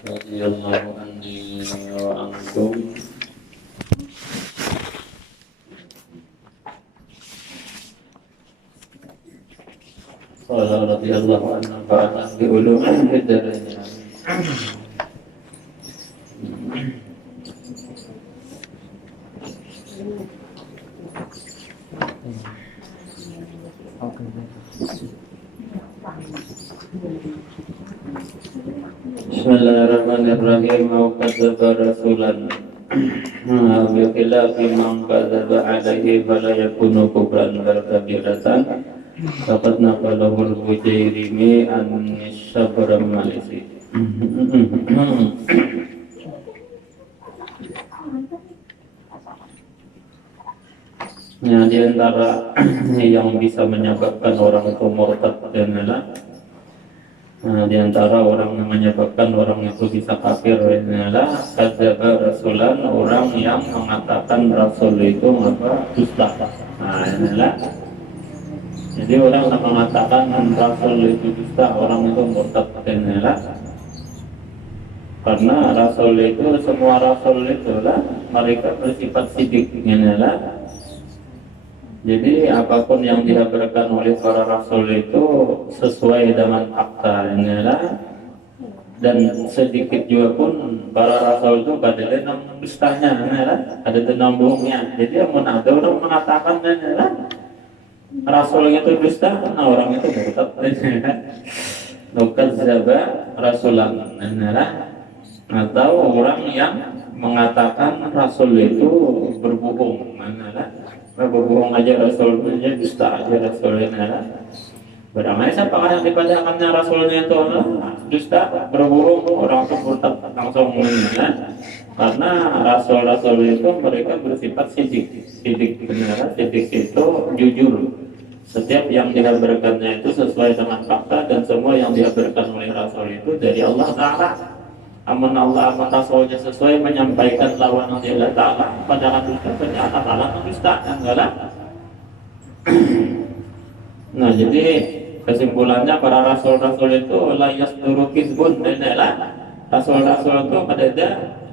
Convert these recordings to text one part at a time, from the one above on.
radhiyallahu anni wa ankum. Qala radhiyallahu anhu ba'da bi ulumin hidaranya. Bismillahirrahmanirrahim. Au kadzdzaba rasulan bi khilafi man kadzdzaba alaihi fala yakunu kufran wal kabiratan. Faqad naqalahu al-Bujairimi an Sabra Malisi. Di antara yang bisa menyebabkan orang itu murtad adalah di antara orang yang menyebabkan orang itu bisa kafir adalah kadzdzaba rasulan, orang yang mengatakan rasul itu dusta. Inilah. Jadi orang yang mengatakan rasul itu dusta, orang itu murtad inilah. Karena rasul itu, semua rasul itulah mereka bersifat sidik inilah. Jadi apapun yang dihabarkan oleh para rasul itu sesuai dengan fakta inilah, dan sedikit juga pun para rasul itu badai enam dustanya inilah, ada enam bohongnya. Jadi ada orang mengatakan inilah rasul itu dusta, nah orang itu murtad inilah. Kadzdzaba rasulan inilah, atau orang yang mengatakan rasul itu berbohong inilah. Berbohong aja rasulnya, dusta aja rasulnya. Barangkali siapa yang dipadakannya rasulnya itu dusta, berbohong, orang itu murtad langsung mengenal. Karena rasul-rasul itu mereka bersifat sidik benar, sidik itu jujur. Setiap yang dihabarkannya itu sesuai dengan fakta, dan semua yang dihabarkan oleh rasul itu dari Allah Ta'ala. Aman Allah, aman Rasulnya sesuai menyampaikan lawanan Allah Ta'ala. Padahal dusta, ternyata Allah dusta, enggak. Nah, jadi kesimpulannya para rasul-rasul itu layas durukizbun adalah rasul-rasul itu ada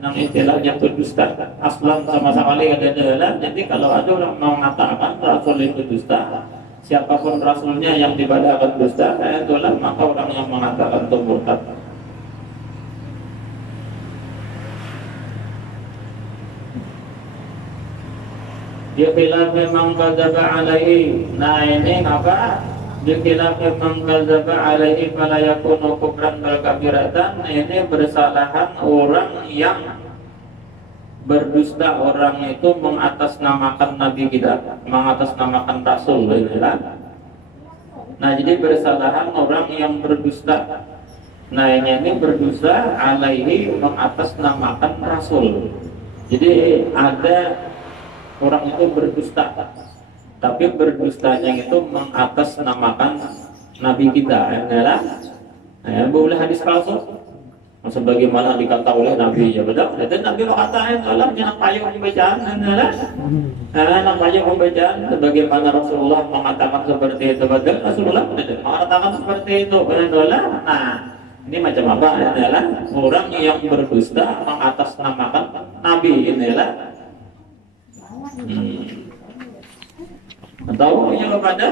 yang istilahnya itu dusta. Aslan sama sekali adalah. Jadi kalau ada orang mengatakan rasul itu dusta, siapapun rasulnya yang dibadakan dusta, itulah maka orang yang mengatakan itu murtad. Dia bilang memang kadzdzaba alaihi. Nah ini apa? Dia bilang memang kadzdzaba alaihi fala yakunu kufran wal kabiratan. Ini bersalahan orang yang berdusta, orang itu mengatasnamakan nabi kita, mengatasnamakan rasul. Nah jadi bersalahan orang yang berdusta. Nah ini berdusta alaihi, mengatasnamakan rasul. Jadi ada orang itu berdusta, tapi berdustanya itu mengatasnamakan nabi kita adalah boleh hadis palsu sebagaimana dikata oleh nabi ya betul. Dan nabi berkata adalah yang payung pembacaan adalah anak payung pembacaan sebagaimana Rasulullah mengatakan seperti itu. Betul, Rasulullah mengatakan seperti itu adalah. Nah ini macam apa adalah orang yang berdusta mengatasnamakan nabi inilah. Atau yang kepada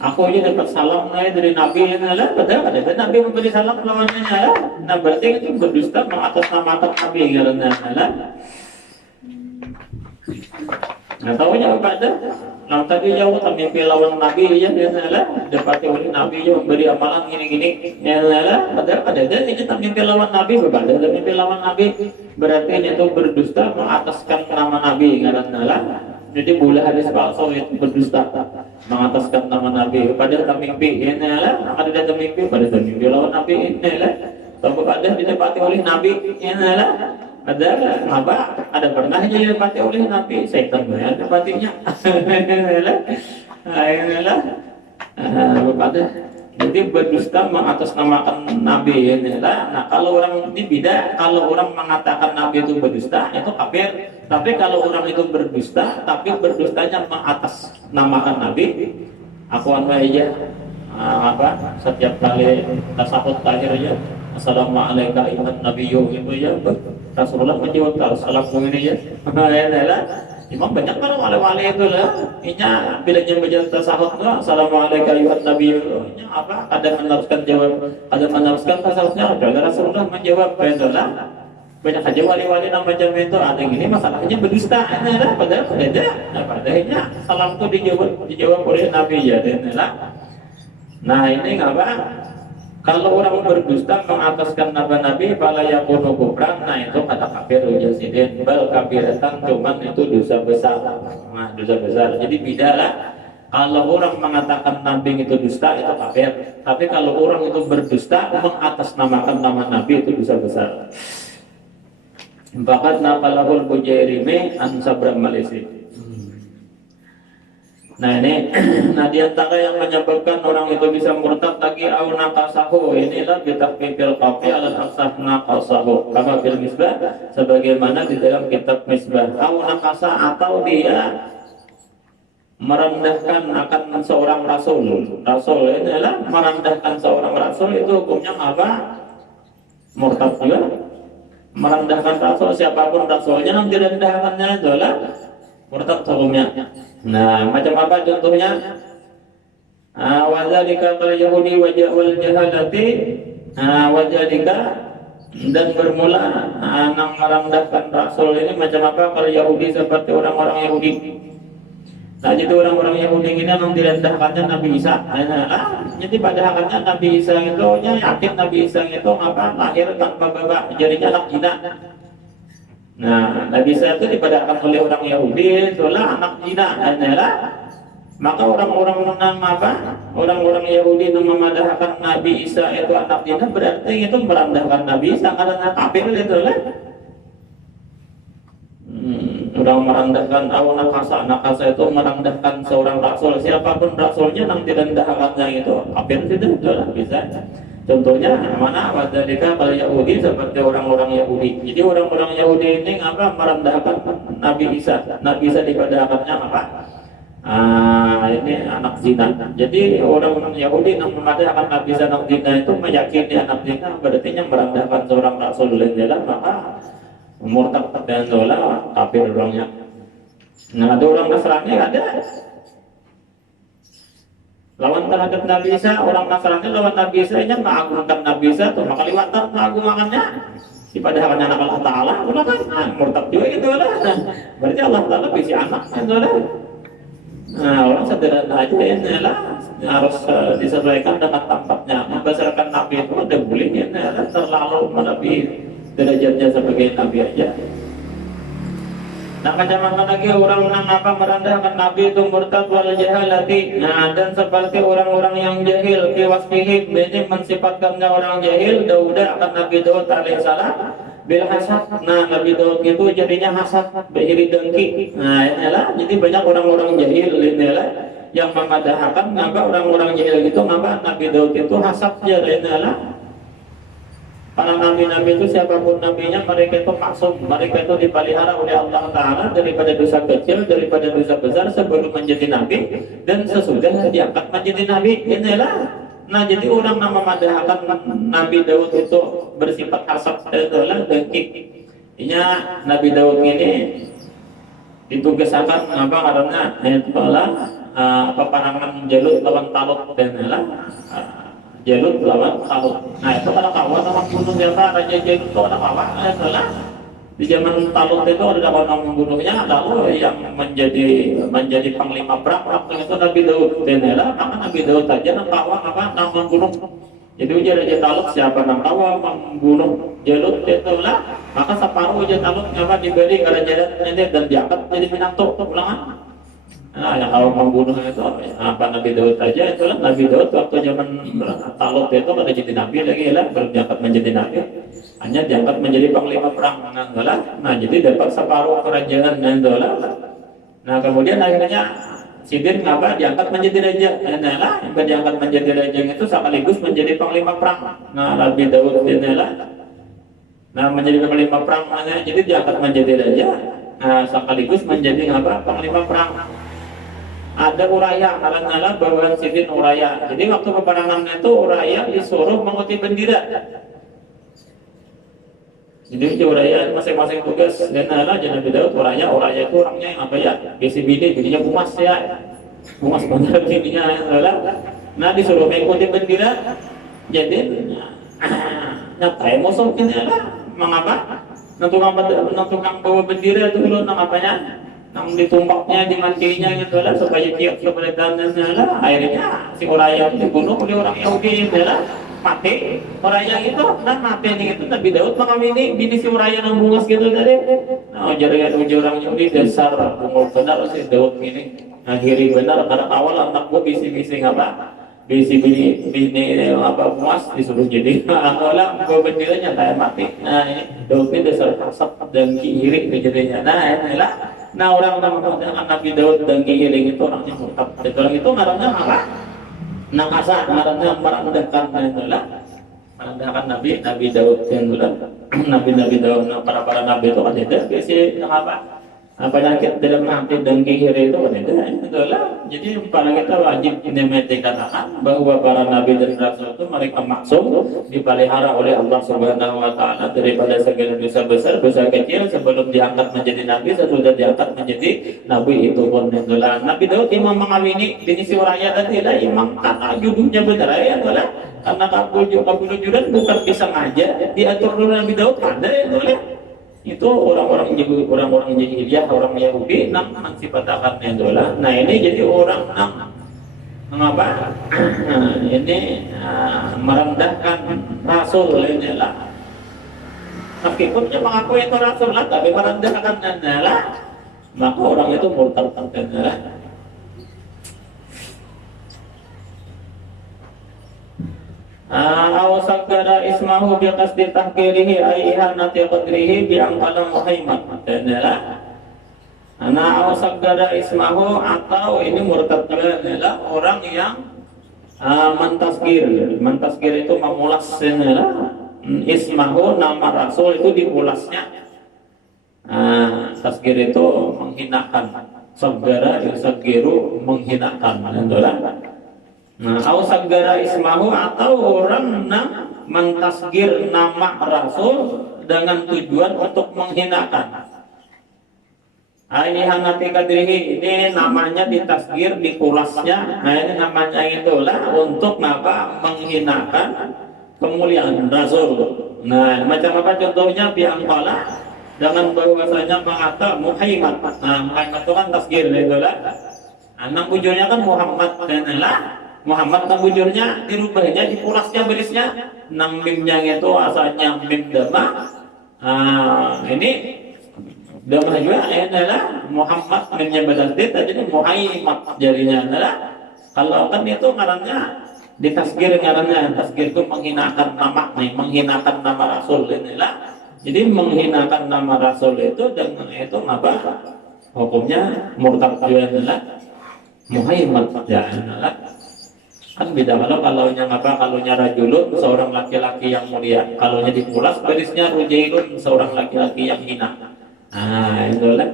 aku ini dapat salam dari Nabi adalah betul ada Nabi memberi salam lawannya adalah. Nah berarti itu berdusta mengatasnamakan Nabi karena adalah. Nah tahu yang kepada yang tadi jauh mimpi lawan Nabi ya adalah dapati oleh Nabi yang memberi amalan gini-gini adalah betul ada dan ini mimpi lawan Nabi berbeda. Mimpi lawan Nabi berarti itu berdusta mengataskan nama Nabi karena. Jadi boleh hadis palsu itu berdusta mengataskan nama Nabi. Pada mimpi ini adalah ada datang mimpi pada mimpi lawan Nabi ini adalah. Kalau ada ditepati oleh Nabi ini adalah ada apa? Ada pernah jadi ditepati oleh Nabi. Setan banyak tepatinya. Inilah pada. Jadi berdusta mengatasnamakan Nabi inilah. Nah kalau orang ini beda, kalau orang mengatakan Nabi itu berdusta itu kafir. Tapi kalau orang itu berdusta, tapi berdustanya mengatasnamakan Nabi, aku aja setiap kali tasawuf terakhir aja Assalamualaikum ayuhan nabiyyu itu ya. Rasulullah menjawab assalamu ini ya. Adalah Imam banyak kan wali-wali itu lah. Inya bila dia baca tasawuf tu assalamualaikum ayuhan nabiyyu. Inya apa? Ada meneruskan jawab, ada meneruskan tasawufnya. Ada Rasulullah menjawab adalah banyak aja wali-wali yang macam itu. Ada yang ini masalahnya berdusta. Adalah padahal beda. Nah, padahalnya salam itu dijawab oleh Nabi ya. Adalah. Nah ini apa? Kalau orang berdusta mengataskan nabi-nabi, fala yakunu kufran, nah itu kata kafir jasidin, bal kafiratan, cuman itu dosa besar. Nah, dosa besar. Jadi bedalah. Kalau orang mengatakan nabi itu dusta, itu kafir. Tapi kalau orang itu berdusta mengatasnamakan nama nabi, itu dosa besar. Bahkan nafalahul bujairime ansabram malisi. Nah ini, nah diantara yang menyebabkan orang itu bisa murtad lagi au naqasahu, inilah bitaqfifil qafi ala aqsah naqasahu kama fil misbah, sebagaimana di dalam kitab misbah. Au naqasa, atau dia merendahkan akan seorang rasul. Rasul ini adalah merendahkan seorang rasul, itu hukumnya apa? Murtad juga. Merendahkan rasul, siapapun rasulnya yang direndahkannya adalah murtad hukumnya. Nah, macam apa contohnya? Wadzalika kal yahudi wal jahalati, wadzalika, dan bermula nang merendahkan rasul ini macam apa? Kalau Yahudi seperti orang-orang Yahudi. Nah, jadi orang-orang Yahudi ini memang direndahkannya Nabi Isa. Jadi pada hakikatnya Nabi Isa itu yakin Nabi Isa itu apa? Lahir tanpa bapak, jadinya anak zina. Nah, Nabi Isa itu dipadahkan oleh orang Yahudi, itulah anak zina. Maka orang-orang apa? Orang-orang Yahudi yang memadahkan Nabi Isa itu anak zina, berarti itu merendahkan Nabi Isa karena kafir itu lah. Orang merendahkan nakasa itu merendahkan seorang rasul, siapapun rasulnya yang direndahkannya itu kafir itu lah bisa. Contohnya mana? Wadzalika kal Yahudi, seperti orang-orang Yahudi. Jadi orang-orang Yahudi ini apa? Merendahkan Nabi Isa. Nabi Isa dipadahkannya apa? Ini anak zina. Jadi orang-orang Yahudi yang memadahkan Nabi Isa anak zina itu meyakini anak zina, berarti merendahkan seorang rasul lain, maka murtad dan dola kafir orangnya. Nah, ada orang Nasrani ada lawan terhadap Nabi Isa, orang Nasrani lawan Nabi Isa nya mengagungkan Nabi Isa tuh, maka liwatan mengagungannya dipadahkan anak Allah Ta'ala, ulah kan murtad juga gitu lah. Berarti Allah Ta'ala bisa anak itu lah. Nah, orang sederhana aja ini lah, harus disesuaikan dengan tempatnya. Membesarkan Nabi itu ada bolehnya, terlalu melebihi derajatnya sebagai Nabi aja. Nah, macam mana lagi orang yang apa merendahkan Nabi itu murtad wal jahalati. Nah, dan seperti orang-orang yang jahil fi wasfihim, ini mensifatkannya orang jahil Dauda akan Nabi Daud alaihissalam bil hasad. Nah, Nabi Daud itu jadinya hasad, beriri dengki. Nah, inilah jadi banyak orang-orang jahil inilah yang memadahkan apa orang-orang jahil itu apa Nabi Daud itu hasad ya inilah. Para nabi-nabi itu siapapun nabinya, mereka itu maksum, mereka itu dipelihara oleh Allah Ta'ala daripada dosa kecil, daripada dosa besar sebelum menjadi nabi dan sesudah diangkat menjadi nabi. Inilah. Nah, jadi orang yang memadahkan Nabi Daud itu bersifat hasad adalah dengki. Ini Nabi Daud ini ditugaskan apa karena itulah peperangan Jalut lawan Talut dan Jalut lawan Talut. Nah, itu kalau kawan orang bunuh siapa? Raja Jalut itu ada kawan adalah di zaman Talut itu ada kawan membunuhnya, lalu yang menjadi panglima perang waktu itu Nabi Daud. Dan maka Nabi Daud saja yang kawan apa yang membunuh. Jadi Raja Talut siapa yang kawan membunuh Jalut itulah, maka separuh Raja Talut apa diberi kerajaan ini dan diangkat menjadi menantu ulangan. Nah, yang kalau membunuh itu apa Nabi Daud saja itulah. Nabi Daud waktu zaman Talut itu pada jadi nabi lagi lah, belum diangkat menjadi nabi, hanya diangkat menjadi panglima perang. Nah, jadi dapat separuh kerajaan Nandola. Nah, kemudian akhirnya Sidin apa diangkat menjadi raja. Nah, yang diangkat menjadi raja itu sekaligus menjadi panglima perang. Nah, Nabi Daud inilah. Nah, menjadi panglima perang, jadi diangkat menjadi raja. Nah, sekaligus menjadi apa panglima perang. Ada Uraya, alang-alang bawaan Sidin Uraya. Jadi waktu peperangan itu Uraya disuruh mengutip bendera. Jadi uraya masing-masing tugas dan adalah jangan beda uraya itu orangnya yang apa ya BCBD jadinya bumas ya bumas benar jadinya adalah nah disuruh mengikuti bendera jadi ngapain musuh ini adalah mengapa nentukan bawa bendera itu dulu nang apanya nang ditumpaknya dimandinya gitu lah supaya tiap keberadaan adalah akhirnya si uraya dibunuh oleh orang Yahudi adalah mati uraya itu nah mati nih itu Nabi Daud mengamini bini si uraya nang bungas gitu tadi nah orang Yahudi dasar bungul benar si Daud ini akhiri benar pada awal anak gua bisi-bisi apa bini apa bungas disuruh jadi awalnya gua bendiranya kayak mati nah ini Daud ini dasar kasar dan kiri kejadiannya nah inilah nah orang dengan Nabi Daud dan kiri itu orangnya murtad orang itu ngarannya apa nakasa ngarannya merendahkan itulah merendahkan Nabi Daud itulah Nabi Daud para nabi itu kan itu biasa apa penyakit dalam hati dan kiri itu kan itu itulah jadi para kita wajib dikatakan bahwa para nabi dan rasul itu mereka maksum dipelihara oleh Allah Subhanahu wa taala daripada segala dosa besar dosa kecil sebelum diangkat menjadi nabi sesudah diangkat menjadi nabi itu pun itulah Nabi Daud imam mengawini bini si uraya tadi lah imam kata judulnya benar ya itulah karena kabulujuran bukan bisa ngaja diatur dulu Nabi Daud ada itulah itu orang-orang jahiliyah orang Yahudi nang sifat akarnya itulah nah ini jadi orang mengapa ini merendahkan rasul ini lah meskipun dia mengaku itu rasul lah tapi merendahkan adalah maka orang itu murtad adalah awsakara ismahu biqasdi tahkirihi aihanati qadrihi bi'angkala muhaimat adalah awsakara ismahu atau ini murtad adalah orang yang mentasgir itu memulas adalah ismahu nama rasul itu diulasnya tasgir itu menghinakan sagara yusagiru menghinakan adalah au sagara ismahu atau orang mentasgir nama rasul dengan tujuan untuk menghinakan aihanati kadrihi ini namanya ditasgir dikulasnya nah ini namanya itulah untuk menghinakan kemuliaan rasul nah macam apa contohnya biangkala dengan bahwasanya mengata Muhammad nah Muhammad itu kan tasgir itulah anak bujurnya kan Muhammad dan Muhammad bujurnya dirubahnya dikulasnya berisnya nang mimnya itu asalnya mim dama ini dama juga adalah Muhammad mimnya berdasdit jadi Muhammad jadinya adalah kalau kan itu ngarannya ditasgir ngarannya tasgir itu menghinakan nama menghinakan nama rasul inilah jadi menghinakan nama rasul itu dengan itu apa hukumnya murtad juga adalah Muhammad ya adalah kan beda kalaunya rajulun seorang laki-laki yang mulia kalaunya dipulas barisnya rujailun seorang laki-laki yang hina itulah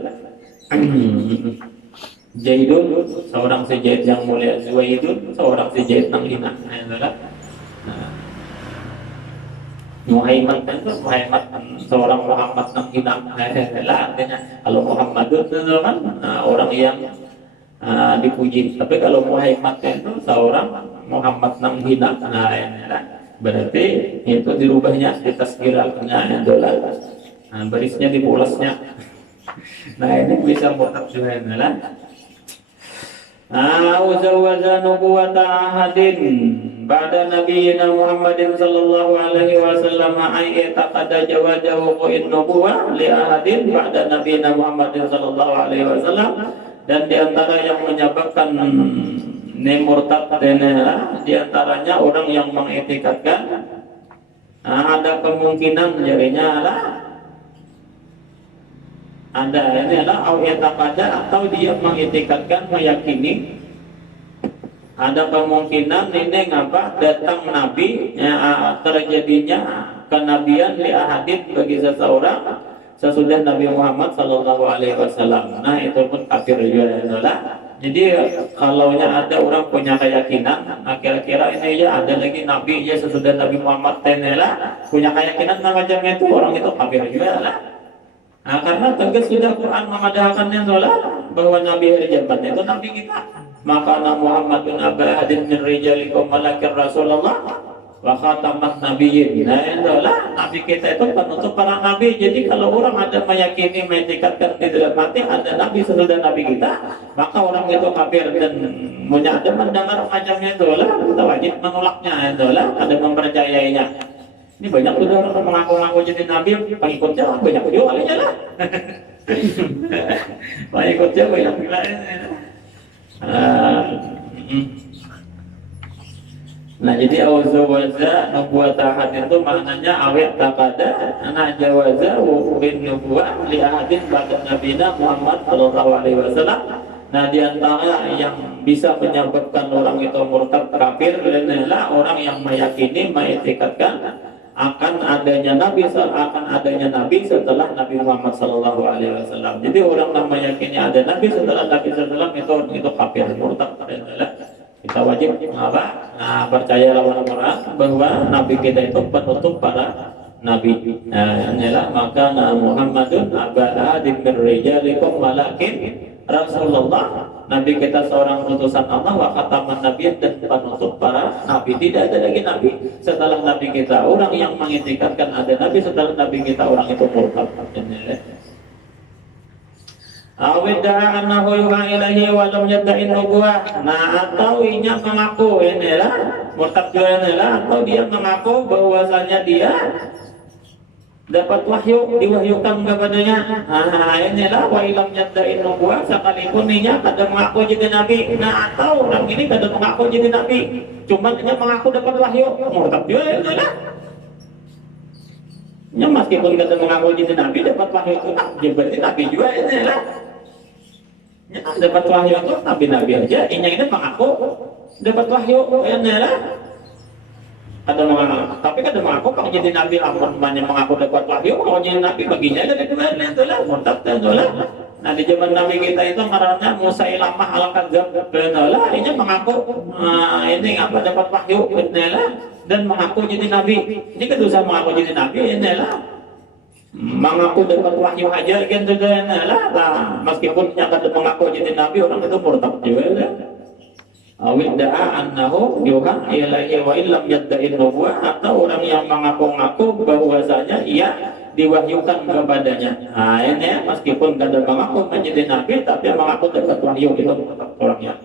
Zaidun seorang si Zaid yang mulia Zuwaidun seorang si Zaid yang hina itulah Muhammad itu Muhammad seorang Muhammad yang hina itulah artinya kalau Muhammadun itu kan orang yang dipuji tapi kalau Muhammad itu seorang Muhammad nang hina berarti itu dirubahnya ditasgiralnya adalah barisnya dipulasnya nah ini bisa murtad juga adalah Zawwaja nubuwata ahadin ba'da nabiyina Muhammadin sallallahu alaihi wasallam ay taqada jawajahu qin nubuwah li ahadin ba'da nabiyina Muhammadin sallallahu alaihi wasallam dan diantara yang menyebabkan murtad diantaranya orang yang mengetikatkan ada kemungkinan jadinya ada ini adalah atau dia mengetikatkan meyakini ada kemungkinan ini datang nabi terjadinya kenabian li ahadin bagi seseorang sesudah Nabi Muhammad sallallahu alaihi wasallam. Nah itu pun kafir juga adalah Jadi kalaunya ada orang punya keyakinan, nah kira-kira ini ya ada lagi Nabi ya sesudah Nabi Muhammad tenela punya keyakinan macam itu orang itu kafir juga lah. Nah, karena tegas sudah Quran mengadakannya sholat bahwa Nabi hari zaman itu Nabi kita. Maka Muhammadun abadin min rijalikum malakir Rasulullah wa khatamat nabiyyin. Nah, itulah Nabi kita itu penutup para nabi. Jadi kalau orang ada meyakini mengitikadkan di dalam hati ada Nabi sesudah Nabi kita, maka orang itu kafir dan ada mendengar macamnya itulah kita wajib menolaknya itulah ada mempercayainya. Ini banyak sudah orang mengaku-ngaku jadi nabi, pengikutnya banyak juga aja lah. Pengikutnya banyak juga. Nah jadi auzawaza nubuwat ahad itu maknanya awet takada anak jawaza bin nubuwah li ahadin ba'da nabina Muhammad sallallahu alaihi wasallam. Nah di antara yang bisa menyebabkan orang itu murtad kafir adalah orang yang meyakini mengitikadkan akan adanya nabi setelah Nabi Muhammad sallallahu alaihi wasallam. Jadi orang yang meyakini ada nabi setelah Nabi sallallahu alaihi wasallam itu kafir murtad adalah kita wajib percaya lawan orang bahwa Nabi kita itu penutup para Nabi. Inilah maka Muhammadun abadin min rijalikum walakin Rasulullah. Nabi kita seorang utusan Allah wa khataman nabiyyin dan penutup para Nabi. Tidak ada lagi Nabi setelah Nabi kita. Orang yang mengitikadkan ada Nabi setelah Nabi kita orang itu murtad. Awidda'a annahu yuha ilahi wa lam yadda'in nubuwah. Nah atau inya mengaku inilah murtad juga inilah, atau dia mengaku bahwasanya dia dapat wahyu, diwahyukan kepadanya. Nah inilah wa lam yadda'in nubuwah, sekalipun inya kada mengaku jadi nabi. Nah atau orang ini kada mengaku jadi nabi, cuman inya mengaku dapat wahyu, murtad juga inilah. Nya meskipun kada mengaku jadi nabi dapat wahyu itu berarti nabi juga inilah. Ya, dapat wahyu itu nabi-nabi aja, ini mengaku dapat wahyu, inilah. Ada mengaku, tapi kada mengaku kalau jadi nabi, amun banyak mengaku dapat wahyu, kalau jadi nabi baginya ada dua itulah, murtad itulah. Nah di zaman nabi kita itu ngarannya Musailamah al-Kadzdzab, itulah. Ini mengaku ini apa dapat wahyu, inilah, dan mengaku jadi nabi. Ini kedosa mengaku jadi nabi, inilah. Mengaku dapat wahyu aja gitu lah, meskipun yang kada mengaku jadi nabi orang itu murtad juga. Awidda'a annahu yuha ilaihi wa illam yadda'in nubuwah, atau orang yang mengaku-ngaku bahwasanya ia diwahyukan kepadanya. Nah ini meskipun kada mengaku menjadi nabi tapi mengaku dapat wahyu itu murtad orangnya.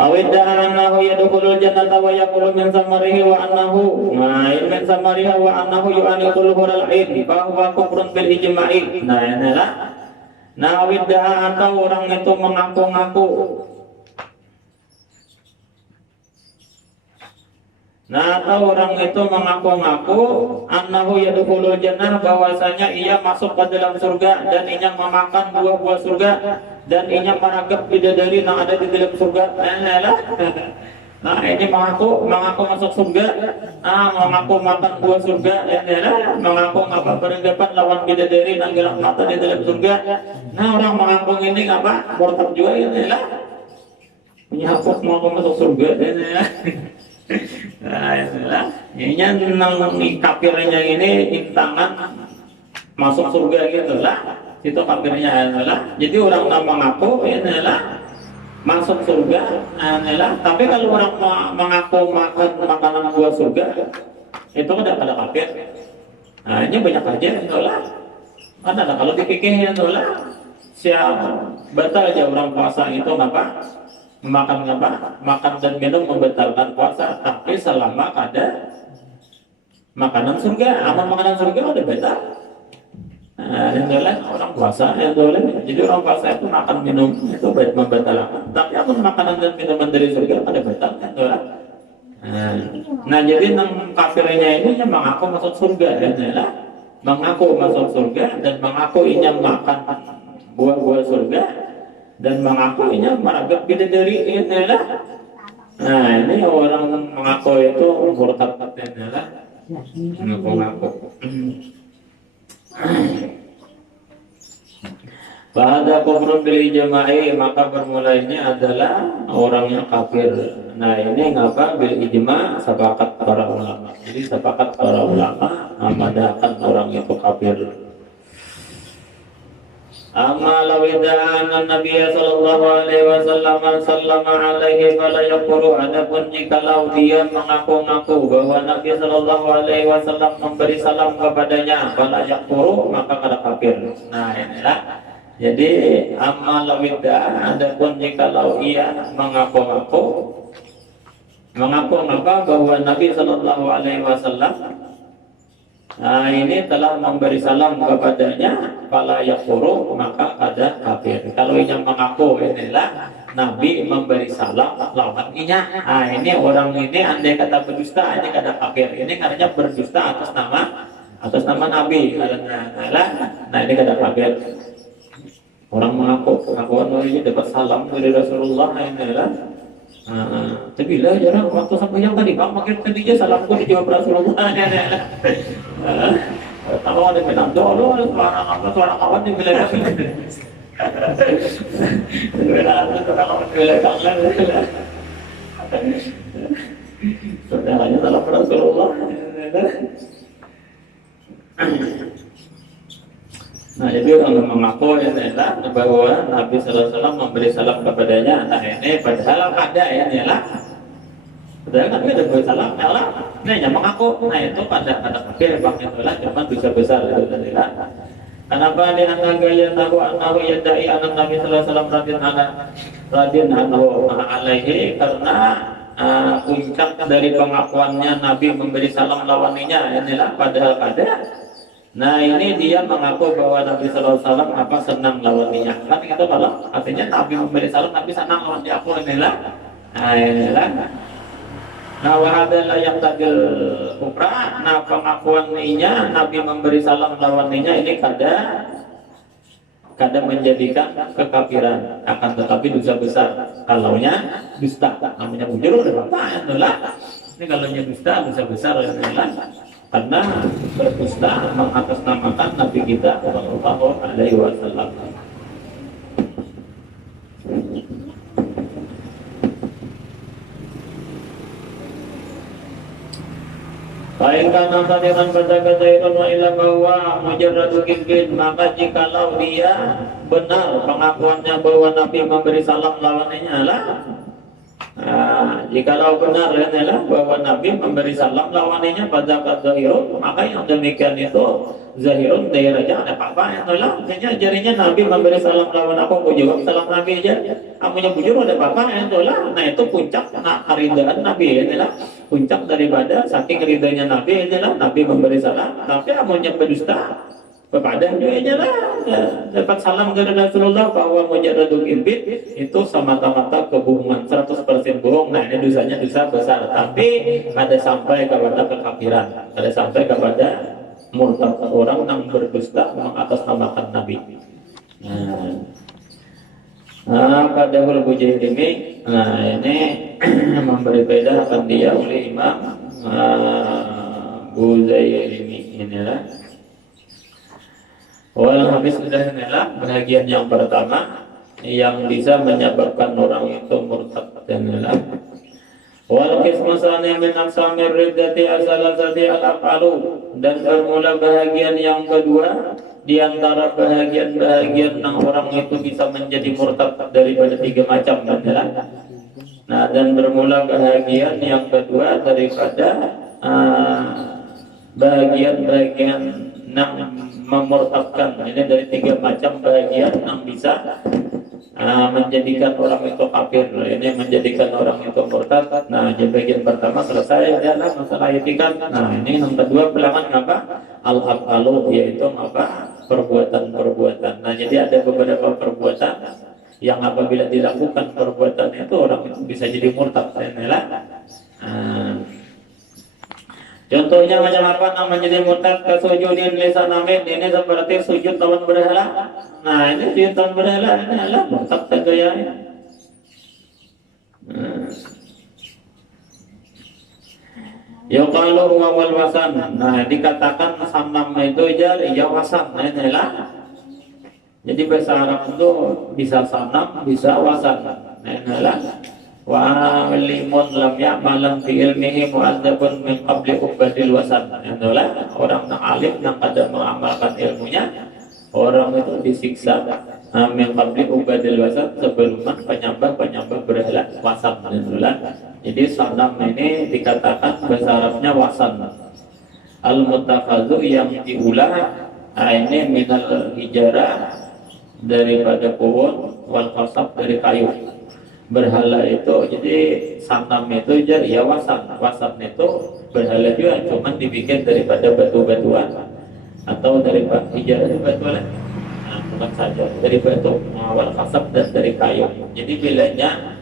Awidda'a annahu yadkhulul jannata wa yaqulu min samarihi wa annahu min samariha wa annahu yu'aniqul hural ain bahwa kufrun bil ijma'i. Nah inilah. Nah awidda'a atau orang itu mengaku-ngaku. Nah atau orang itu mengaku-ngaku annahu yadkhulul jannah, bahwasanya ia masuk ke dalam surga dan ia memakan buah-buah surga dan ia meragap bidadari yang ada di dalam surga. Nah ini mengaku masuk surga, mengaku makan buah surga, mengaku berhadapan lawan bidadari yang gelap mata di dalam surga. Nah orang mengaku ini apa? Murtad juga inilah. Mengaku masuk surga, Nah inilah. Ini nang kafirnya ini intangan masuk surga gitulah. Itu kafirnya adalah. Jadi orang yang mengaku inilah masuk surga inilah. Tapi kalau orang mengaku makan makanan buah surga itu ada kafir. Nah ini banyak aja itulah. Ada kalau dipikirnya itulah siapa batal aja orang puasa itu apa? Makan dan minum membatalkan puasa, tapi selama ada makanan surga, aman makanan surga ada batal. Nah, yang lain orang puasa, jadi orang puasa itu makan minum itu membatalkan. Tapi aman makanan dan minuman dari surga ada batal, Nah, jadi nang kafirnya ini yang mengaku masuk surga, mengaku masuk surga dan mengaku ini makan buah-buah surga dan mengaku ini meragap bidadari inilah. Nah ini orang mengaku itu murtad inilah, mengaku. Bahada kufrun bil ijma'i, maka bermulainya adalah orangnya kafir. Nah ini ngapa bil ijma', sepakat para ulama. Jadi sepakat para ulama memadahkan orang itu kafir. Amma law ida'ana Nabi sallallahu alaihi wasallam sallama alaihi fala yakfuru. Adapun jikalau dia mengaku-ngaku bahwa Nabi sallallahu alaihi wasallam memberi salam kepadanya, fala yakfuru, maka kada kafir. Nah inilah. Jadi amma law ida'ana, adapun jikalau ia mengaku-ngaku bahwa Nabi sallallahu alaihi wasallam ini telah memberi salam kepadanya, fala yakfuru, maka ada kafir. Kalau yang mengaku inilah Nabi memberi salam lawannya, ini orang ini andai kata berdusta, ini kata kafir. Ini karena berdusta atas nama Nabi. Nah ini kata kafir. Orang mengaku ini dapat salam dari Rasulullah, inilah. Tapi lah jarang waktu sampai yang tadi bang makin tadinya salamku dijawab Rasulullah. Kalau ada bilang dulu suara kawan di belakang. Suara kawan di belakang. Saudaranya salam Rasulullah. Nah jadi orang mengaku adalah bahwa Nabi Sallallahu Alaihi Wasallam memberi salam kepadanya. Nah ini padahal ada lah. Padahal Nabi ada beri salam, nah yang mengaku, nah itu pada kafir bang itulah, cuma bisa besar itu adalah. Kenapa di antara gaya tahu anahu yadai anak Nabi Sallallahu Alaihi Wasallam radin anahu alaihi, karena puncak dari pengakuannya Nabi memberi salam lawannya inilah padahal ada. Nah ini dia mengaku bahwa Nabi Sallallahu Alaihi Wasallam senang lawannya. Kan itu kalau artinya Nabi memberi salam, Nabi senang lawan dia aku inilah. Nah inilah. Nah wahadalah yang tadil kufra. Nah pengakuannya Nabi memberi salam lawannya ini kada menjadikan kekafiran, akan tetapi dosa besar. Kalaunya dusta, namanya bujur udah apa itulah. Ini kalaunya dusta, dosa besar inilah. Karena berdusta mengatasnamakan Nabi kita Sallallahu Alaihi Wasallam. Baikkan dengan kata-kata itu wa illa bahwa mujarradu kibin, maka jikalau dia benar pengakuannya bahwa Nabi memberi salam lawannya lah. Jikalau benar adalah bahwa Nabi memberi salam lawannya pada zahirun, maka yang demikian itu zahirun daerahnya ada apa-apa itulah. Artinya jadinya Nabi memberi salam lawan aku jawab salam Nabi aja, amunya bujur ada apa-apa itulah. Nah itu puncak keridhaan Nabi inilah, puncak daripada saking ridhanya Nabi inilah Nabi memberi salam. Tapi amunya berdusta kepada dia lah, dapat salam dari Rasulullah bahwa mujarradul irbit itu semata-mata kebohongan, 100% bohong. Nah ini dosanya dosa besar, tapi ada sampai kepada kekafiran, ada sampai kepada murtad, orang yang berdusta mengatasnamakan Nabi. Pada huruf ini, ini memberi beda akan dia oleh Imam Buzairimi inilah. Wal habis sudah inilah bahagian yang pertama yang bisa menyebabkan orang itu murtad inilah. Wal qismasani min aqsamir riddati asalasati al-afalu, dan bermula bahagian yang kedua di antara bahagian-bahagian yang orang itu bisa menjadi murtad daripada 3 macam inilah. Nah dan bermula bahagian yang kedua daripada bahagian-bahagian yang memurtadkan, ini dari 3 macam bahagian yang bisa menjadikan orang itu kafir, ini menjadikan orang itu murtad. Nah di bagian pertama selesai adalah masalah etikat. Nah ini yang kedua bilangan apa? Al-afalu, yaitu apa? Perbuatan-perbuatan. Nah jadi ada beberapa perbuatan yang apabila dilakukan perbuatan itu orang itu bisa jadi murtad. Contohnya macam apa namanya jadi murtad? Kesujudin lisan amin, ini seperti sujud lawan berhala. Nah ini sujud lawan berhala, ini adalah murtad gayanya. Yuqalu huwa wal wasan. Nah dikatakan sanam itu ya wasan. Nah inilah Jadi bahasa Arab itu bisa sanam, bisa wasan. Nah, wa limun lam ya'malan fi ilmihi mu'adzabun min qabli ubadil wasan. Itulah orang yang alim yang pada mengamalkan ilmunya, orang itu disiksa min qabli ubadil wasan, sebelum penyembah berhala wasan. Itulah. Jadi sanam ini dikatakan bahasa Arabnya wasan. Al-mutakhadhu yang diulah, ini minal hijarah, daripada pohon, wal qasab dari kayu. Berhala itu jadi sanam itu jadi ya wasan itu berhala juga, cuman dibikin daripada batu-batuan atau dari hijarah itu batuan, bukan saja dari batu, wal qasab dan dari kayu. Jadi bilanya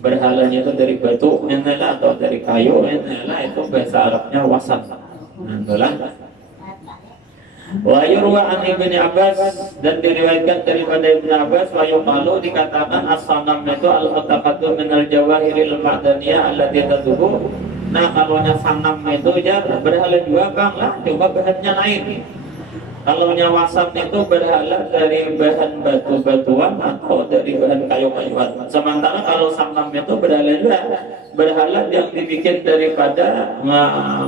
berhalanya itu dari batu inilah atau dari kayu inilah, itu bahasa Arabnya wasan. Itulah. Wa yurwa an Ibnu Abbas, dan diriwayatkan daripada Ibnu Abbas, wa yuqalu, dikatakan as-sanam itu al-mutaqaddu min al-jawahiril ma'daniyah allati tadhubu. Nah, kalau sanam itu ya berhala juga Kang lah, coba bahannya lain. Kalau wasan itu berhala dari bahan batu-batuan atau dari bahan kayu-kayuan. Sementara kalau sanam itu berhala yang dibikin daripada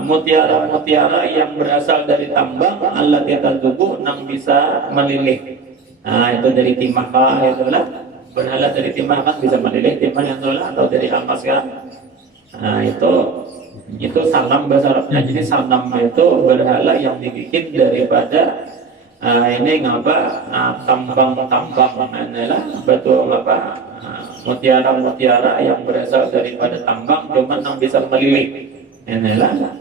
mutiara-mutiara yang berasal dari tambang, alat yang tubuh yang bisa melilih. Nah, itu dari timah, itulah berhala dari timah kan bisa melilih, timah yang itulah, atau dari emas kan. Nah, itu sanam bahasa Arabnya. Jadi sanam itu berhala yang dibikin daripada ini tambang-tambang, inilah batu mutiara-mutiara yang berasal daripada tambang, cuman yang bisa melilih, inilah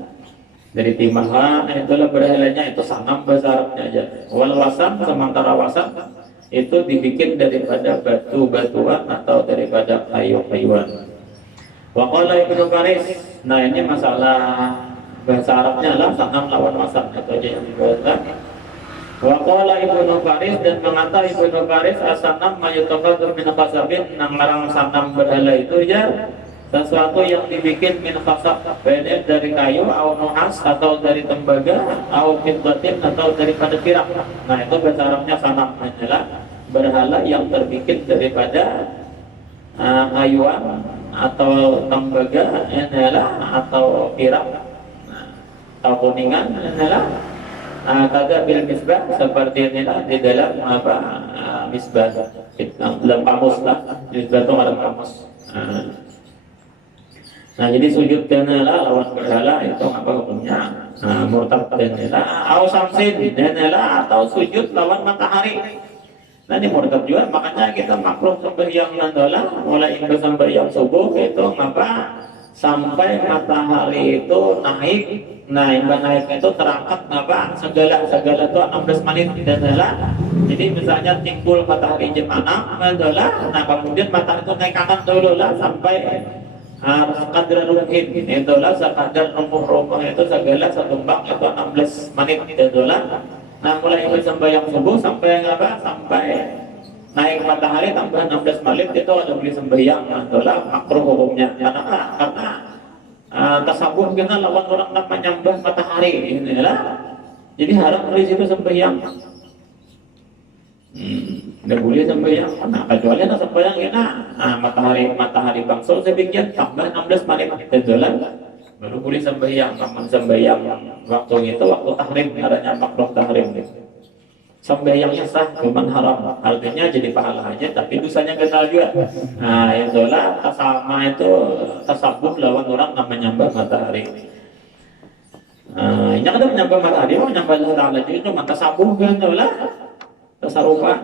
dari timah. Itulah berhalanya, itu sanam bahasa Arabnya aja. Wal wasan, sementara wasan itu dibikin daripada batu-batuan atau daripada kayu-kayuan. Waqala Ibnu Faris. Nah, ini masalah bahasa Arabnya lah sanam lawan wasan, itu aja yang dibaca. Waqala Ibnu Faris, dan mengata Ibnu Faris, as-sanam mayutaqadu min khasabin, nang larang sanam berhala itu ya sesuatu yang dibikin min khasab, baik dari kayu, atau nuhas, atau dari tembaga, atau fiddatin, atau daripada perak. Nah, itu bahasa Arabnya sanam adalah berhala yang terbikin daripada kayuan atau tembaga inilah, atau perak, atau kuningan inilah. Kata bil misbah, seperti inilah di dalam misbah, dalam kamus lah, misbah itu ada kamus. Nah, jadi sujud inilah lawan berhala itu apa hukumnya? Murtad inilah, au samsin inilah, atau sujud lawan matahari. Nah, ini murtad juga, makanya kita makruh sembahyang mandola mulai sembahyang subuh itu sampai matahari itu naik. Nah, yang naik itu terangkat segala itu 16 menit adalah. Jadi misalnya timbul matahari jam 6 adalah, nah kemudian matahari itu naik kanan dulu lah sampai sekadar ruhin, itulah sekadar rumah itu segala setumbang itu 16 menit itulah. Nah, mulai sembahyang subuh sampai sampai naik matahari tambah 16 menit itu ada boleh sembahyang, itulah makruh hukumnya. Karena tasabuh kita lawan orang yang menyembah matahari inilah. Jadi haram dari situ sembahyang. Tidak boleh sembahyang. Nah, kecuali ada sembahyang kita matahari bangsul sedikit tambah 16 menit itulah, baru boleh sembahyang. Namun sembahyang waktu itu waktu tahrim, adanya makruh tahrim gitu. Sembahyangnya sah, cuman haram. Artinya jadi pahala aja, tapi dosanya kenal juga. Nah, itulah sama itu tasabuh lawan orang namanya menyembah matahari. Ini ada menyembah matahari, menyembah matahari itu cuma tasabuh kan, itulah tasarupa.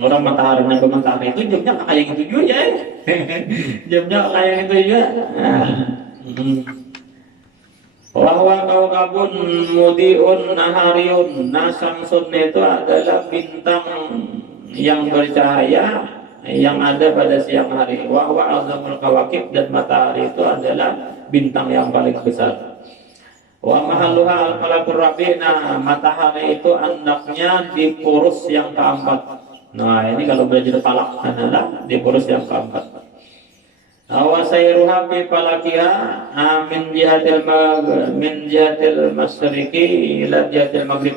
Orang matahari menyembah matahari itu jamnya kayak gitu juga ya. Jamnya kayak gitu juga. Wahwa kaukabun mudiun nahariun. Nah, Samsun itu adalah bintang yang bercahaya yang ada pada siang hari. Wahwa azamul kawakib, dan matahari itu adalah bintang yang paling besar. Wa mahalluha al-falaqur rabi'. Nah, matahari itu anaknya di porus yang keempat. Nah, ini kalau belajar falak adalah di porus yang keempat. Awasairuha fi falakiha min jihatil masyriqi ila jihatil maghrib.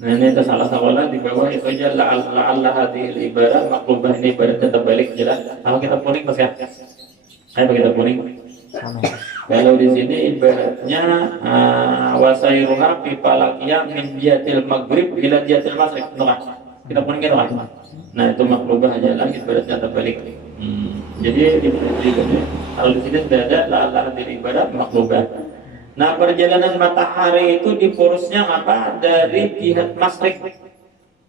Nah ini ada salah sekolah di bawah itu aja la'alla hadhil ibadah maklubah, ini ibaratnya terbalik jelas. Kalau kita kuning pas ya? Ayo kita kuning. Kalau di sini ibaratnya wasairuha fi falakiya min jihatil maghrib ila jihatil masrib. Kita kuning kan? Nah itu maklubah aja lah, ibaratnya terbalik. Jadi kalau di sini sudah ada la'alla hadhil ibadah maklubah. Nah perjalanan matahari itu di porosnya apa? Dari jihad masrik.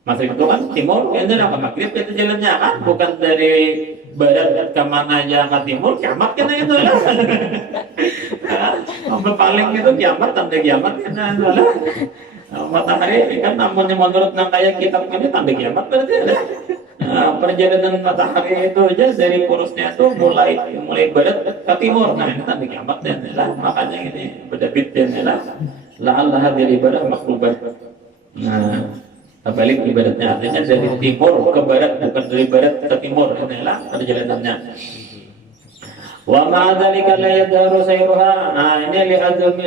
Masrik itu kan timur, ya dari apa? Maghrib itu jalannya kan? Bukan dari barat ke mana aja ke timur, kiamat kan itu lah. Sampai paling itu kiamat, tanda kiamat kan itu lah. Matahari kan namun menurut kayak kitab ini tanda kiamat berarti ada. Perjalanan matahari itu aja dari porosnya itu mulai barat ke timur. Nah ini tanda kiamat dan lah, makanya ini berdebit dan lah la'alla hadhil ibadah maklubah. Nah balik ibadatnya artinya dari timur ke barat, bukan dari barat ke timur. Inilah perjalanannya. Wa ma'adzalika la yadharu sayruha. Nah ini li'azmi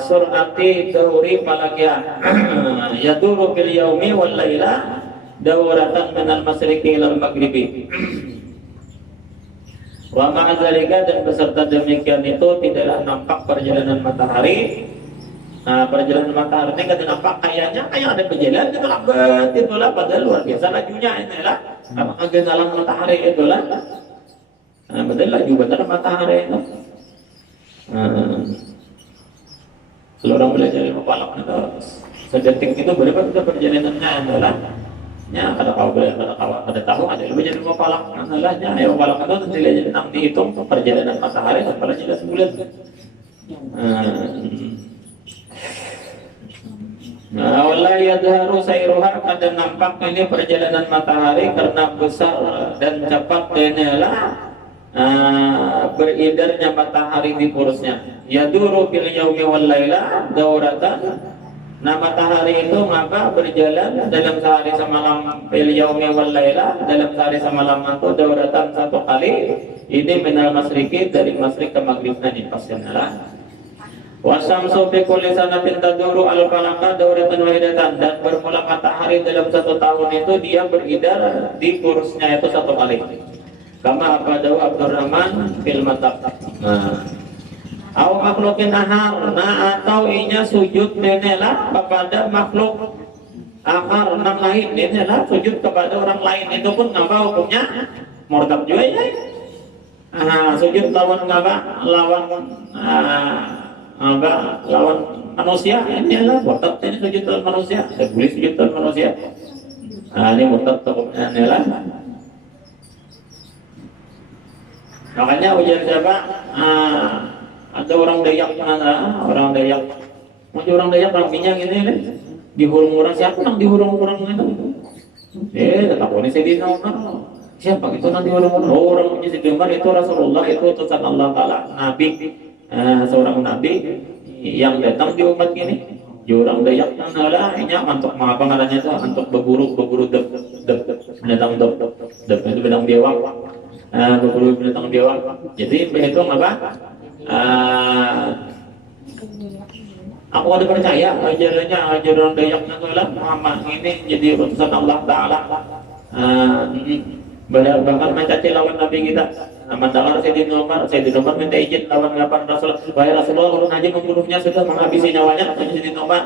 sur'ati tuhuri falakiyah yaduru fil yaumi wal laila dawratan minal masriqi ilal maghribi. Wa ma'adzalika, dan beserta demikian itu tidaklah nampak perjalanan matahari. Nah perjalanan matahari ini kan nampak kayaknya kayak ada perjalanan itu lambat itulah, padahal luar biasa lajunya inilah apa kegenalan matahari itulah. Nah betul laju benar matahari itu. Kalau orang belajar ilmu falak itu sedetik itu berapa kita perjalanannya adalah. Ya, kada tahu ada lebih jadi ilmu falak analahnya. Ilmu falak itu tidak nanti dihitung perjalanan matahari kepala jelas bulan. Nah, wallahi yadharu sayruha, kada nampak ini perjalanan matahari karena besar dan cepat inilah beredarnya matahari di porosnya. Yaduru fil yaumi wal laila dawratan. Nah matahari itu maka berjalan dalam sehari semalam, fil yaumi wal laila, dalam sehari semalam itu dawratan satu kali. Ini minal masriqi, dari masrik ke maghrib. Nah ini pasnya wasamsu fi kulli sanatin taduru al falaka dawratan wahidatan, dan bermula matahari dalam satu tahun itu dia beredar di porosnya itu satu kali. Kama apa dawu Abdurrahman fil matab. Au makhlukin ahar, nah atau inya sujud nenelah kepada makhluk ahar orang lain, nenelah sujud kepada orang lain, itu pun ngapa hukumnya? Murtad juga ya. Sujud lawan ngapa? Lawan manusia, ini adalah murtad, ini sujud lawan manusia, boleh sujud lawan manusia. Ini murtad hukumnya nenelah. Makanya ujar siapa? Ada orang Dayak, orang Dayak, macam orang Dayak orang Minyak ini deh, dihurung orang siapa nang dihurung orang itu? Tetap ini Sayyidina Umar. Siapa itu nanti orang punya Sayyidina Umar itu Rasulullah, itu utusan Allah Taala, Nabi, seorang Nabi yang datang di umat ini. Orang Dayak adalah ini untuk apa ngarannya itu, untuk berburu binatang dep itu binatang biawak, berburu binatang biawak. Jadi itu apa? Aku ada percaya ajaran Dayaknya itulah Muhammad ini jadi utusan Allah Ta'ala. Bahkan mencaci lawan Nabi kita. Mandalar Sayyidina Umar minta izin lawan ngapan Rasulullah. Wahai Rasulullah, kalau Nabi membunuhnya sudah menghabisi nyawanya. Sayyidina Umar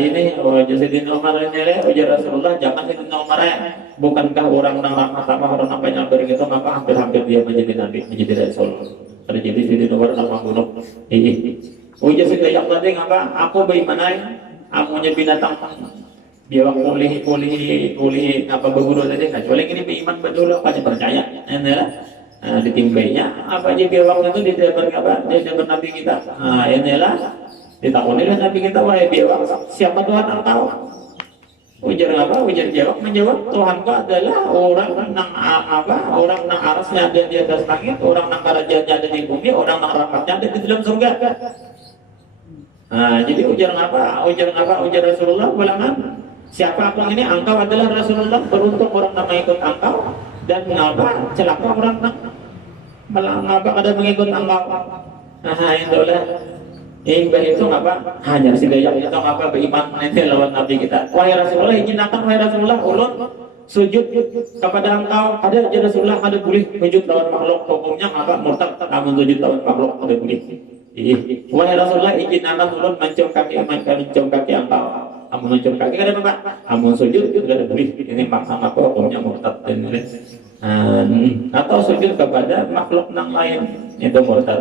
ini Sayyidina Umar ini ujar Rasulullah, jangan Sayyidina Umar bukankah orang rahmat orang apa yang begitu, maka hampir-hampir dia menjadi Nabi, menjadi Rasul. Terjadi di luar nama gunung. Ujar si Dayak tadi ngapa? Aku bagaimana? Amunya binatang biawak pulih apa berburu tadi? Kecuali ini beriman betul apa yang percaya? Inilah ditimbainya apa aja biawak itu di depan apa? Di depan Nabi kita. Inilah ditakunilah Nabi kita, wahai biawak, siapa Tuhan engkau? Ujar apa? Ujar jawab menjawab, Tuhanku adalah orang nang apa? Orang nang arasnya ada di atas langit, orang nang kerajaannya ada di bumi, orang nang rahmatnya ada di dalam surga. Jadi ujar apa? Ujar Rasulullah ulangan. Siapa aku ini? Engkau adalah Rasulullah. Beruntung orang nang mengikut engkau, dan mengapa celaka orang nang mengapa ada mengikut engkau? Itulah Imbah itu apa? Hanya si Dayak itu apa beriman nanti lawan Nabi kita. Wahai Rasulullah, izinakan wahai Rasulullah, ulun sujud kepada engkau. Ada aja Rasulullah, ada boleh sujud lawan makhluk, hukumnya apa? Murtad. Kamu sujud lawan makhluk, ada boleh. Wahai Rasulullah, izinakan ulun mencium kaki engkau. Kamu mencium kaki ada apa? Kamu sujud juga ada boleh. Ini makna apa? Hukumnya murtad. Atau sujud kepada makhluk yang lain itu murtad.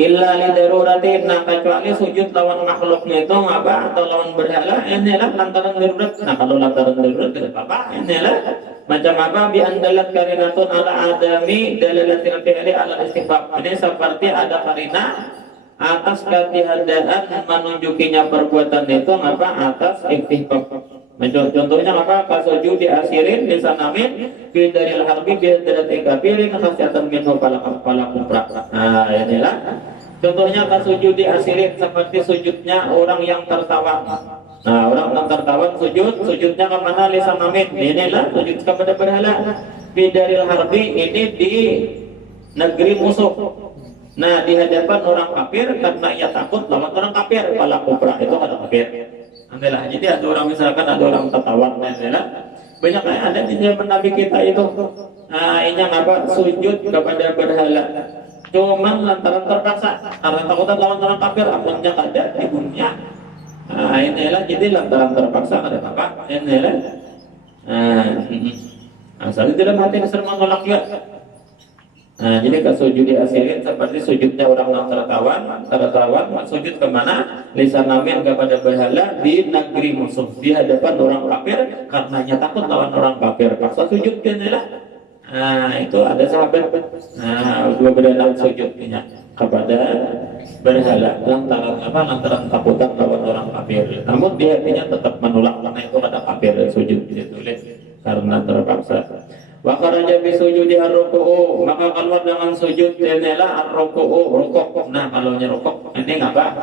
Illa li daruratin, nah kecuali sujud lawan makhluknya itu apa atau lawan berhala, inilah lantaran darurat. Nah kalau lantaran darurat tidak apa-apa, inilah macam apa bi andalat karinatun ala adami dalalatil fi'li ala istifham. Ini seperti ada karina atas ketiadaan menunjukinya perbuatan itu apa atas istifham. Contohnya apa? Kasujud di asirin di sanamin fi daril harbi bi darati kafirin khasatan minhu pala kupra. Nah, inilah contohnya kasujud di asirin seperti sujudnya orang yang tertawa. Nah, orang yang tertawa sujudnya ke mana? Li sanamin. Inilah sujud kepada berhala. Fi daril harbi ini di negeri musuh. Nah, di hadapan orang kafir karena ia takut lawan orang kafir, pala kupra itu ada kafir. Adalah, jadi ada orang misalkan ada orang tertawa, adalah banyak ada di zaman Nabi kita itu, ini apa sujud kepada berhala, cuman lantaran terpaksa karena takut lawan orang kafir, apunnya ada di dunia. Inilah jadi lantaran terpaksa ada apa? Inilah, asal dalam hati besar menolak ya. Jadi sujud di asirin seperti sujudnya orang yang tertawan, sujud kemana? Lisan namin kepada berhala di negeri musuh, di hadapan orang kafir karenanya takut lawan orang kafir, paksa sujud inilah. Itu ada sahabat, dua beranak sujudnya kepada berhala lantaran takutan lawan orang kafir. Namun di hatinya tetap menolak karena itu ada kafir sujud ditulis karena terpaksa. Wa kharaja bi sujudi ar-ruku'u, maka keluar dengan sujud inilah ar-ruku'u, rukuk. Nah, kalau nya rukuk ini ngapa?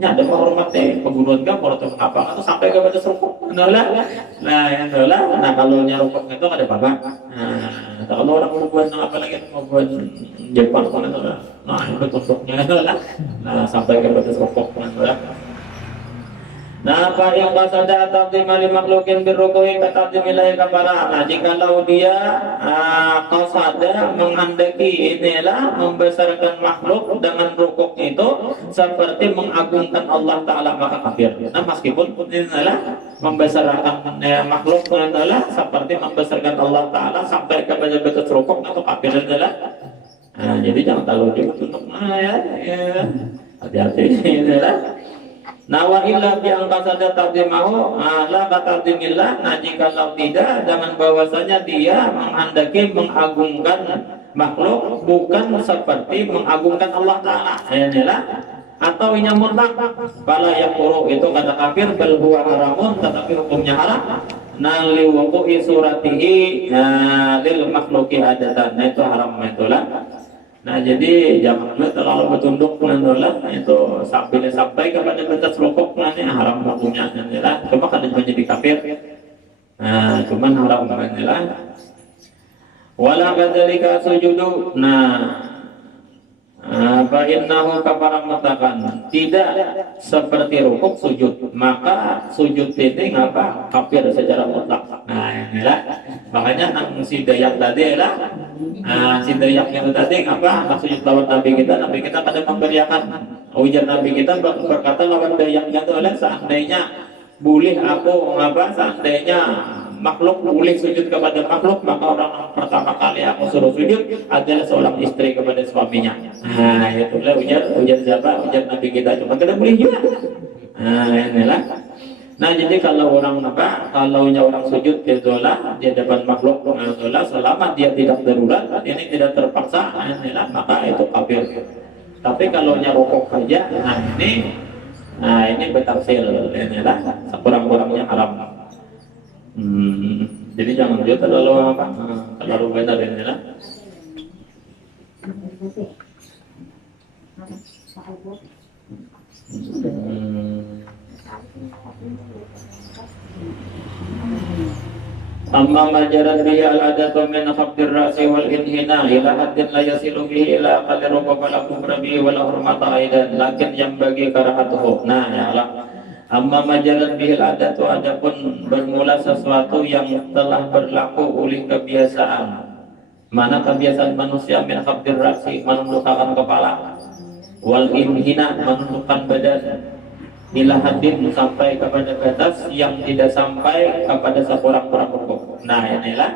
Nya ada penghormatnya, penggunaan gambar atau apa atau sampai kepada rukuk. Nah, nah kalau nya rukuk itu ada apa? Nah, kalau orang mau buat apa lagi mau buat Jepang kan itu lah. Nah, itu tusuknya lah. Nah, sampai kepada rukuk kan. Nah, apa yang kasada taqdim li makhlukin birruku'i ka taqdimillahi kabara. Nah, jikalau dia kasada menghendaki inilah membesarkan makhluk dengan rukuk itu seperti mengagungkan Allah Ta'ala maka kafir. Nah, meskipun inilah membesarkan makhluk adalah seperti membesarkan Allah Ta'ala sampai kepada batas rukuk atau kafir adalah. Nah, jadi jangan terlalu jauh untuk ya. Hati-hati inilah. Nah wa illa bi angkasada taqdimahu ala taqdimillah. Nah jikalau tidak dengan bahwasanya dia menghendaki mengagungkan makhluk bukan seperti mengagungkan Allah Ta'ala. Inilah atau inya mutlak bala yakuru itu kata kafir bal huwa haramun tetapi hukumnya haram. Nah liwuqu'i suratihi lil makhluqi adatan. Nah itu haram itulah. Nah jadi jangan terlalu bertunduk menolak itu sampai kepada batas rukuk nanti haram hukumnya inilah. Cuma kadang menjadi kafir. Nah cuman haram inilah. Wala kadzalika sujudu. Nah fa innahu kafara mutlaqan. Tidak seperti rukuk sujud. Maka sujud ini apa? Kafir secara mutlak. Nah inilah. Makanya si Dayak tadi lah. Si Dayak yang tadi apa? Sujud lawan Nabi kita kadang memberiakan ujar Nabi kita berkata lawan Dayaknya itu adalah seandainya boleh aku seandainya makhluk boleh sujud kepada makhluk maka orang pertama kali aku suruh sujud adalah seorang istri kepada suaminya. Nah itulah ujar siapa? Ujar Nabi kita cuma tidak boleh juga. Nah inilah. Nah jadi kalau orang orang sujud itulah di hadapan makhluk itulah selama dia tidak darurat ini tidak terpaksa inilah maka itu kafir. Tapi kalau rukuk saja ini bertafsir inilah sekurang-kurangnya haram. Jadi jangan juga terlalu benar inilah. Amma majaran bihi al-adatu min khabdir ra'si wal inhina ila haddin la yasilu bihi ila aqalli rubba la kufra bihi wala hurmata aidan lakin yang bagi karahatuhu. Nah ya Allah. Amma majalan bihi al-adatu, adapun bermula sesuatu yang telah berlaku oleh kebiasaan. Mana kebiasaan manusia min khabdir ra'si, menundukkan kepala, wal inhina, menundukkan badan, ila hadin, sampai kepada batas yang tidak sampai kepada sekurang-kurang rukuk. Nah inilah,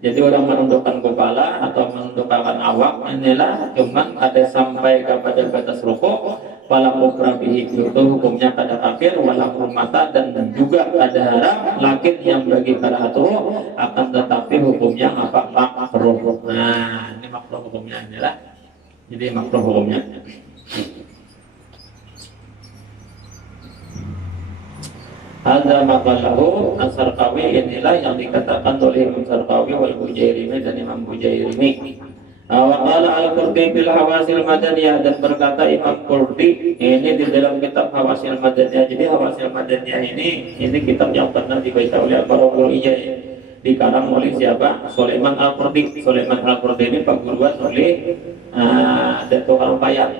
jadi orang menundukkan kepala atau menundukkan awak, inilah cuman ada sampai kepada batas rukuk. Wala kufra bihi, itu hukumnya kada kafir, wala hurmata, dan juga ada haram, lakin yang bagi karahatu akan tetapi hukumnya apa? Makruh. Nah ini makruh hukumnya, inilah jadi makruh hukumnya. Ada makalahu As-Sarqawi, inilah yang dikatakan oleh Imam Sarqawi wal Bujairimi dan Imam Bujairimi. Waqala al-Qurdi bil Hawasil Madaniyah, dan berkata Imam Qurdi ini di dalam kitab Hawasil Madaniyah. Jadi Hawasil Madaniyah ini kitab yang pernah dibaca oleh Al-Qara'ul Ijai, dikarang oleh siapa? Sulaiman Al-Qurdi. Sulaiman Al-Qurdi ini perguruan oleh Datuk Al-Payah.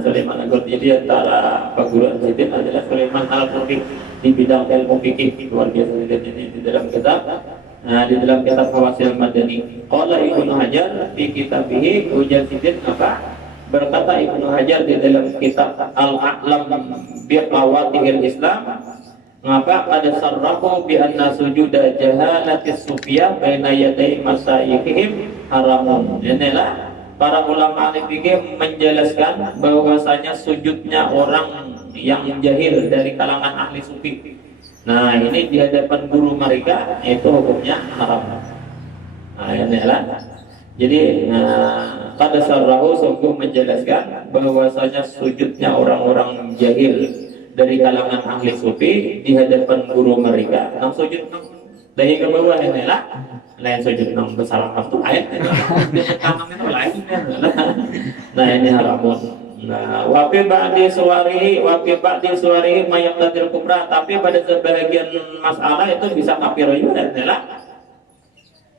Sulaiman Al-Qurdi, jadi antara perguruan Zaidin adalah Sulaiman Al-Qurdi di bidang ilmu fikih, luar biasa ini di dalam kitab Hawasil Madani. Qala Ibnu Hajar fi kitabihi Ujazidin, apa berkata Ibnu Hajar di dalam kitab Al-A'lam bi Qawatihil Islam, maka ada sarrahu bi anna sujuda jahalatis sufiyah baina yaday masaihihim haramun. Inilah para ulama fikih menjelaskan bahwasanya sujudnya orang yang jahil dari kalangan ahli sufi, nah ini di hadapan guru mereka itu hukumnya haram. Nah inilah, jadi pada sarrahu sungguh menjelaskan bahwasanya sujudnya orang-orang jahil dari kalangan ahli sufi di hadapan guru mereka, nah sujud dari ke bawah, inilah lain sujud nang besar waktu ayat itu lain. Nah ini haramun. Nah wafi ba'di suwarihi mayaqtadir kubra, tapi pada sebagian masalah itu bisa kafir juga, inilah.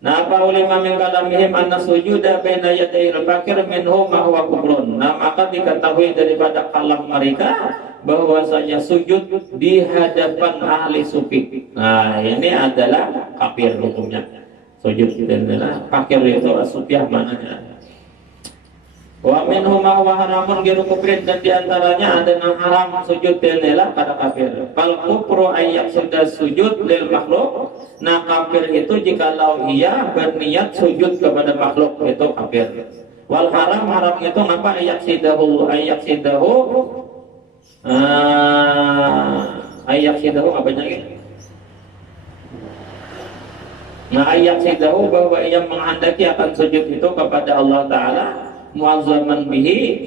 Nah apa ulama min kalamihim anna sujuda baina yadayil fakir minhu ma huwa kufrun. Nah maka diketahui daripada kalam mereka bahwasanya sujud di hadapan ahli sufi, nah ini adalah kafir hukumnya. Sujud itu adalah fakir itu asufiyah mananya. Wa minhu ma huwa haramun ghairu kufrin, dan diantaranya ada yang haram sujud adalah pada kafir. Fal kufru ayyak sudah sujud lil makhluk. Nah kafir itu jikalau ia berniat sujud kepada makhluk, itu kafir. Wal haram itu ngapa? Ayyak sidahu apa lagi? Nah ayat sidahu, bahwa ia menghendaki akan sujud itu kepada Allah Ta'ala muazzaman bihi,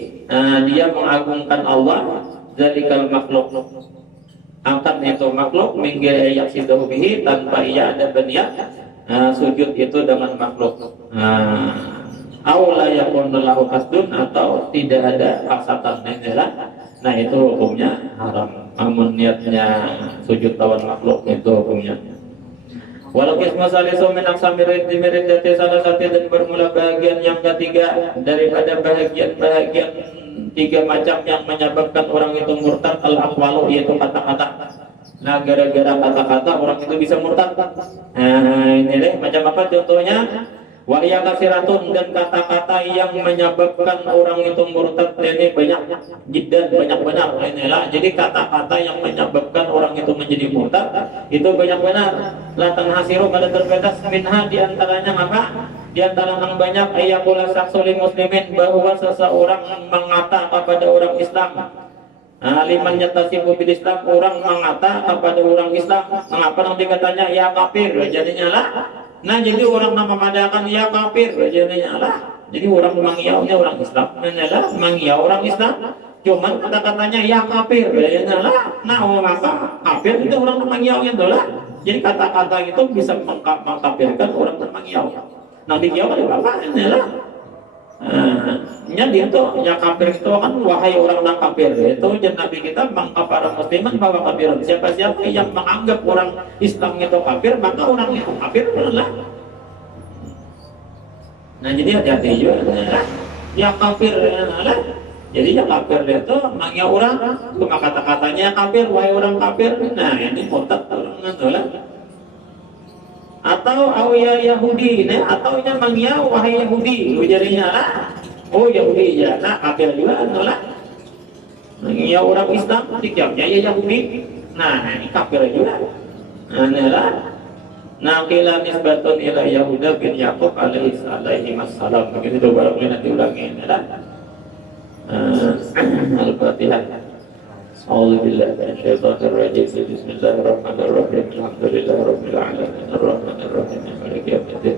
dia mengagungkan Allah, zalikal makhluk, akan itu makhluk minggir ayat sidahu bihi, tanpa ia ada berniat sujud itu dengan makhluk. Aula yakunu lahu qasdun, atau tidak ada kasatan inilah. Nah itu hukumnya haram. Namun niatnya sujud lawan makhluk itu hukumnya. Walau kisma salisu min aqsamirid dimiridati salah satu, dan bermula bahagian yang ketiga daripada bahagian tiga macam yang menyebabkan orang itu murtad, al-aqwalu, yaitu kata-kata. Nah gara-gara kata-kata orang itu bisa murtad. Nah ini deh macam apa contohnya? Wahya kasiratun, dan kata-kata yang menyebabkan orang itu murtad ini banyak, jiddan, banyak benar. Inilah, jadi kata-kata yang menyebabkan orang itu menjadi murtad itu banyak benar. La tanhasiru, pada terbatas minha, diantaranya apa? Diantara yang banyak ayyakula saksulil muslimin, bahwa seseorang mengata kepada orang Islam. Liman yatasibu bil Islam, orang mengata kepada orang Islam. Mengapa nanti katanya ya kafir, jadinya lah. Nah jadi orang nama madakan ya kafir, jadinya lah. Jadi orang mengiaunya orang Islam, adalah mengiau orang Islam. Cuman kata-katanya ya kafir, jadinya lah. Nah maka kafir itu orang mengiaunya adalah. Jadi kata-kata itu bisa mengkafirkan orang mengiau. Nah dikiau kan apa? Inilah. nya dia tuh ya kafir itu kan wahai orang yang kafir itu jan Nabi kita mengkafara musliman bahwa kafir siapa-siapa yang menganggap orang Islam itu kafir maka orang itu kafir lah. Nah jadi hati-hati juga ya kafir lah. Jadi ya kafir itu mangnya orang cuma kata-katanya kafir wahai orang kafir. Nah ini murtad orang itu lah. Atau awya Yahudi, nah atau nya mangnya wahai Yahudi, ujarinya lah. Oh Yahudi ya, nah kafir juga lah. Mangnya orang Islam, dijawabnya ya Yahudi. Nah ini kafir juga. Nah lah. Nah kila nisbatun ila Yahuda bin Yaqub alaihi wassalam. Begitu itu baru nanti ulangin lah. Al-Fatihah. أعوذ بالله من الشيطان الرجيم بسم الله الرحمن الرحيم الحمد لله رب العالمين الرحمن الرحيم مالك يوم الدين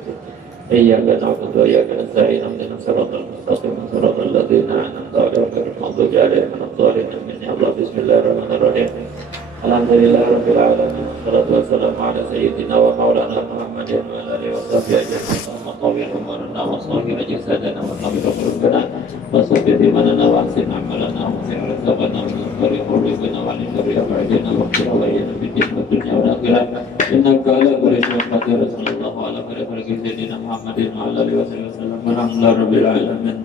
إياك نعبد وإياك نستعين اهدنا الصراط المستقيم صراط الذين أنعمت عليهم غير المغضوب عليهم ولا الضالين آمين يا الله بسم الله الرحمن الرحيم الحمد لله رب العالمين والصلاة والسلام على سيدنا ومولانا محمد وعلى آله وصحبه أجمعين طويل عمرنا وصاغر جسدنا وطبيب قلوبنا وصدق دماءنا واحسن عملنا وسع رزقنا من خير قلوبنا وعن شر أبعدنا واغفر علينا في الدين والدنيا والآخرة إنك على كل شيء قدير صلى الله على خير خلق سيدنا محمد وعلى آله وصحبه وسلم والحمد لله رب العالمين.